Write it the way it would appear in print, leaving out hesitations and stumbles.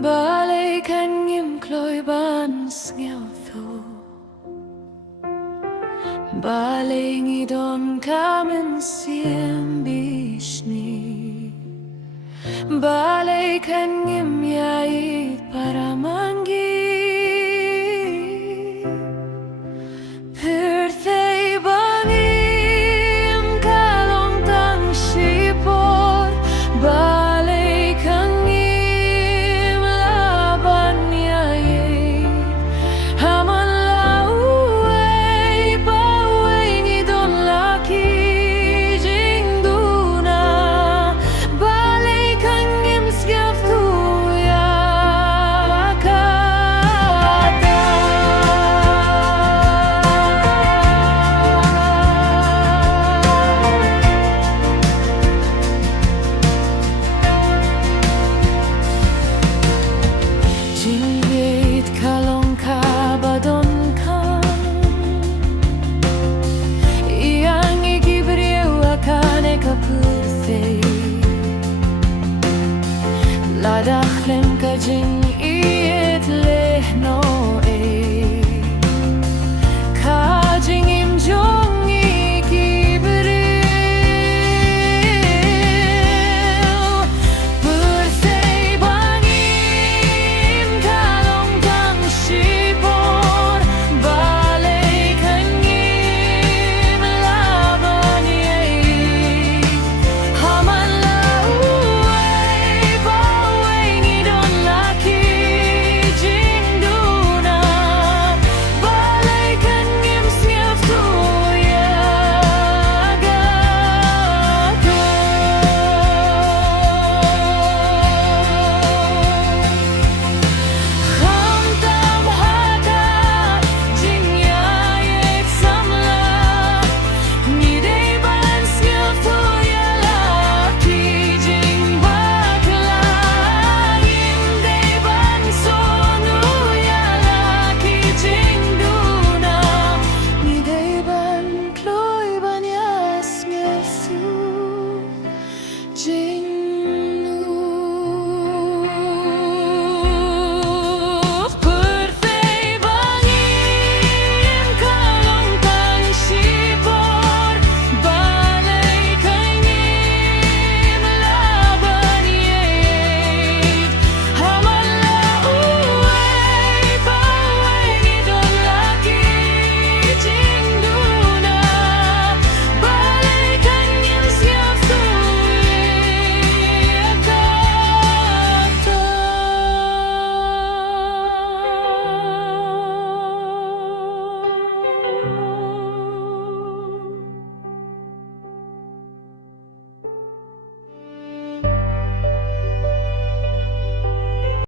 Balay kanyim kloy ban sngyaw tho Balay ngidon kamen siem bishni Balay kanyim yait para mangi Pirthei bangim kalong tang shipor Balay kanyim laban yait Haman lauay paway ngidon laki jingduna Balay kanyim sgyaftu jingieit kalong kaba don kan Iyang igibriw akane kapurthei Ladachlem ka jingieit lehno